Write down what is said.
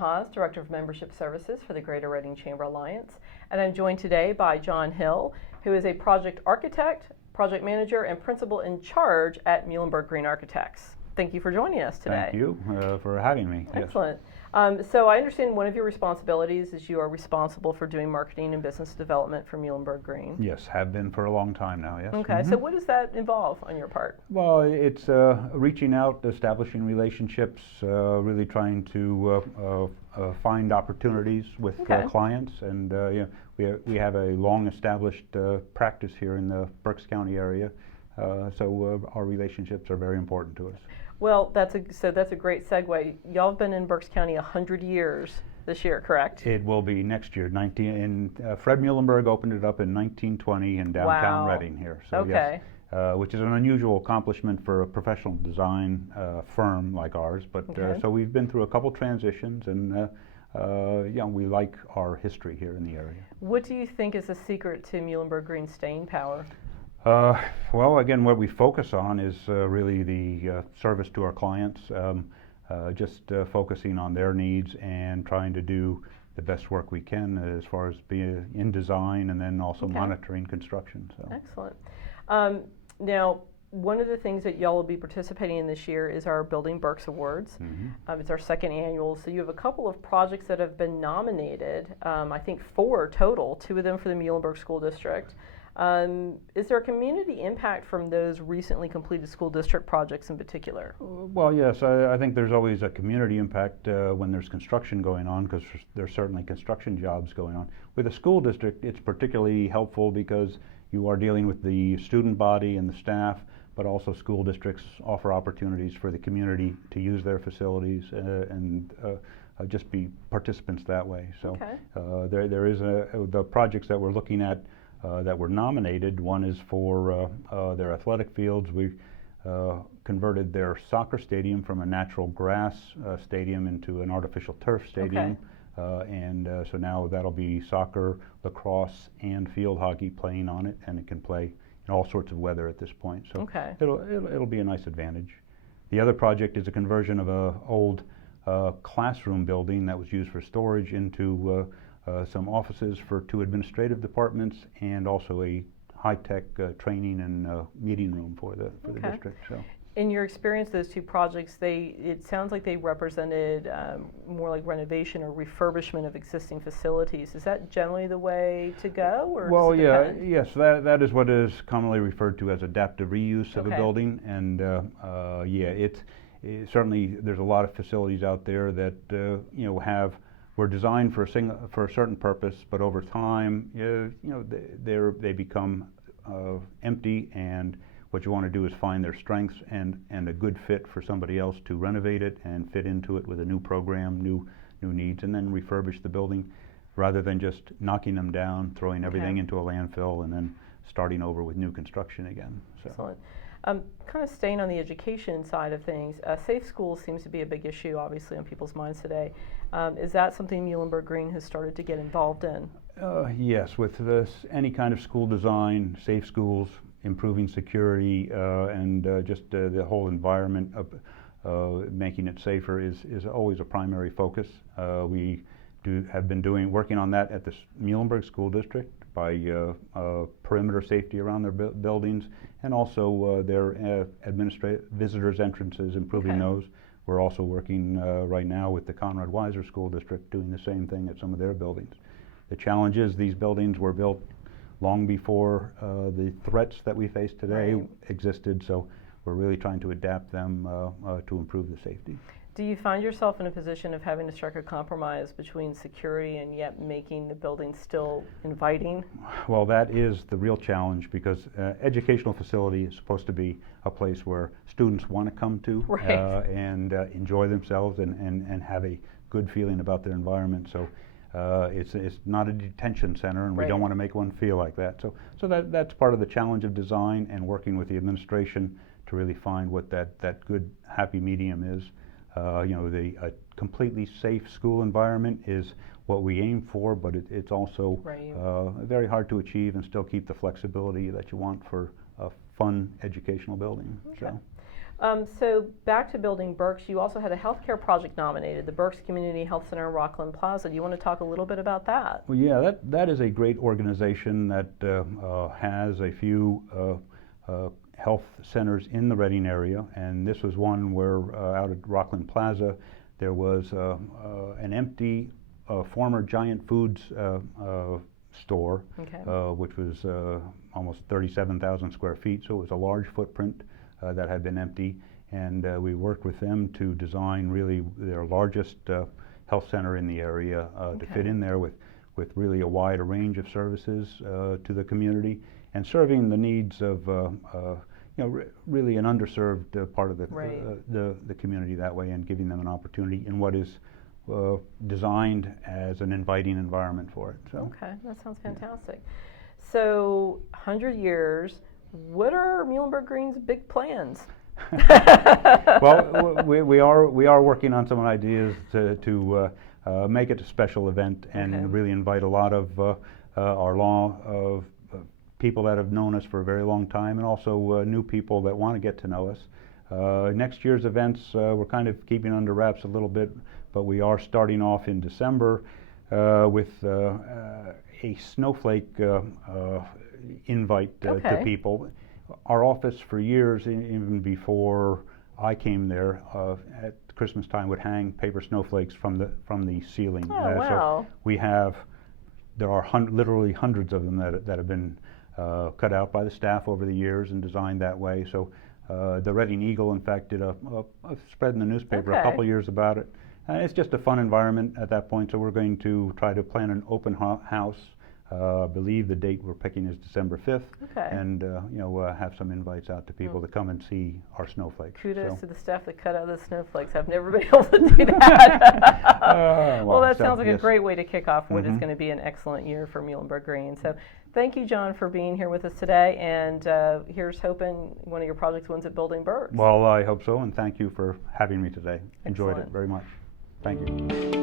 Haas, Director of Membership Services for the Greater Reading Chamber Alliance, and I'm joined today by John Hill, who is a project architect, project manager, and principal in charge at Muhlenberg-Green Architects. Thank you for joining us today. Thank you for having me. Excellent. Yes. So I understand one of your responsibilities is you are responsible for doing marketing and business development for Muhlenberg-Green. Yes, have been for a long time now, yes. Okay, so what does that involve on your part? Well, it's reaching out, establishing relationships, really trying to find opportunities with clients, and we have a long established practice here in the Berks County area, so our relationships are very important to us. Well, that's a great segue. Y'all have been in Berks County 100 years this year, correct? It will be next year. Fred Muhlenberg opened it up in 1920 in downtown Reading here. So okay. Yes, which is an unusual accomplishment for a professional design firm like ours. But so we've been through a couple transitions, and we like our history here in the area. What do you think is the secret to Muhlenberg-Green staying power? Well, again, what we focus on is really the service to our clients, just focusing on their needs and trying to do the best work we can as far as being in design and then also monitoring construction. So. Excellent. Now, one of the things that y'all will be participating in this year is our Building Berks Awards. It's our second annual, so you have a couple of projects that have been nominated, I think 4 total, 2 of them for the Muhlenberg School District. Is there a community impact from those recently completed school district projects in particular? Well, yes, I think there's always a community impact when there's construction going on, because there's certainly construction jobs going on. With a school district, it's particularly helpful because you are dealing with the student body and the staff, but also school districts offer opportunities for the community to use their facilities and just be participants that way. So there is the projects that we're looking at that were nominated. One is for their athletic fields. We converted their soccer stadium from a natural grass stadium into an artificial turf stadium. So now that'll be soccer, lacrosse, and field hockey playing on it, and it can play in all sorts of weather at this point. So it'll be a nice advantage. The other project is a conversion of an old classroom building that was used for storage into some offices for 2 administrative departments, and also a high-tech training and meeting room for the district. So. In your experience, those 2 projects, it sounds like they represented more like renovation or refurbishment of existing facilities. Is that generally the way to go? Or well, yes, that is what is commonly referred to as adaptive reuse of a building, and certainly there's a lot of facilities out there that were designed for a certain purpose, but over time, they become empty, and what you want to do is find their strengths and a good fit for somebody else to renovate it and fit into it with a new program, new needs, and then refurbish the building rather than just knocking them down, throwing everything into a landfill, and then starting over with new construction again. So. Excellent. Kind of staying on the education side of things, safe schools seems to be a big issue, obviously, on people's minds today. Is that something Muhlenberg-Green has started to get involved in? Yes, with any kind of school design, safe schools, improving security, and just the whole environment of making it safer is always a primary focus. We have been working on that at the Muhlenberg School District by perimeter safety around their buildings, and also their visitors' entrances, improving those. We're also working right now with the Conrad Weiser School District, doing the same thing at some of their buildings. The challenge is these buildings were built long before the threats that we face today existed, so we're really trying to adapt them to improve the safety. Do you find yourself in a position of having to strike a compromise between security and yet making the building still inviting? Well, that is the real challenge, because educational facility is supposed to be a place where students want to come to and enjoy themselves and have a good feeling about their environment. So it's not a detention center, and we don't want to make one feel like that. So that's part of the challenge of design and working with the administration to really find what that good, happy medium is. A completely safe school environment is what we aim for, but it's also very hard to achieve and still keep the flexibility that you want for a fun educational building. Okay. So back to Building Berks, you also had a healthcare project nominated, the Burkes Community Health Center in Rockland Plaza. Do you want to talk a little bit about that? Well, yeah, that is a great organization that has a few health centers in the Reading area, and this was one where out at Rockland Plaza there was an empty former Giant Foods store, Okay. which was almost 37,000 square feet, so it was a large footprint that had been empty, and we worked with them to design really their largest health center in the area to fit in there with really a wide range of services to the community, and serving the needs of really an underserved part of the community that way, and giving them an opportunity in what is designed as an inviting environment for it. So. Okay, that sounds fantastic. So, 100 years, what are Muhlenberg-Greene's big plans? Well, we are working on some ideas to make it a special event and really invite a lot of our of people that have known us for a very long time, and also new people that want to get to know us. Next year's events we're kind of keeping under wraps a little bit, but we are starting off in December with a snowflake invite to people. Our office for years, even before I came there, at Christmas time would hang paper snowflakes from the ceiling. Oh, wow. So there are literally hundreds of them that have been cut out by the staff over the years and designed that way. So the Reading Eagle, in fact, did a spread in the newspaper a couple years about it. It's just a fun environment at that point, so we're going to try to plan an open house. I believe the date we're picking is December 5th, and have some invites out to people to come and see our snowflakes. Kudos to the staff that cut out the snowflakes. I've never been able to do that. Well, that sounds like a great way to kick off what is going to be an excellent year for Muhlenberg-Greene. So thank you, John, for being here with us today, and here's hoping one of your projects wins at Building Berks. Well, I hope so, and thank you for having me today. Excellent. Enjoyed it very much. Thank you.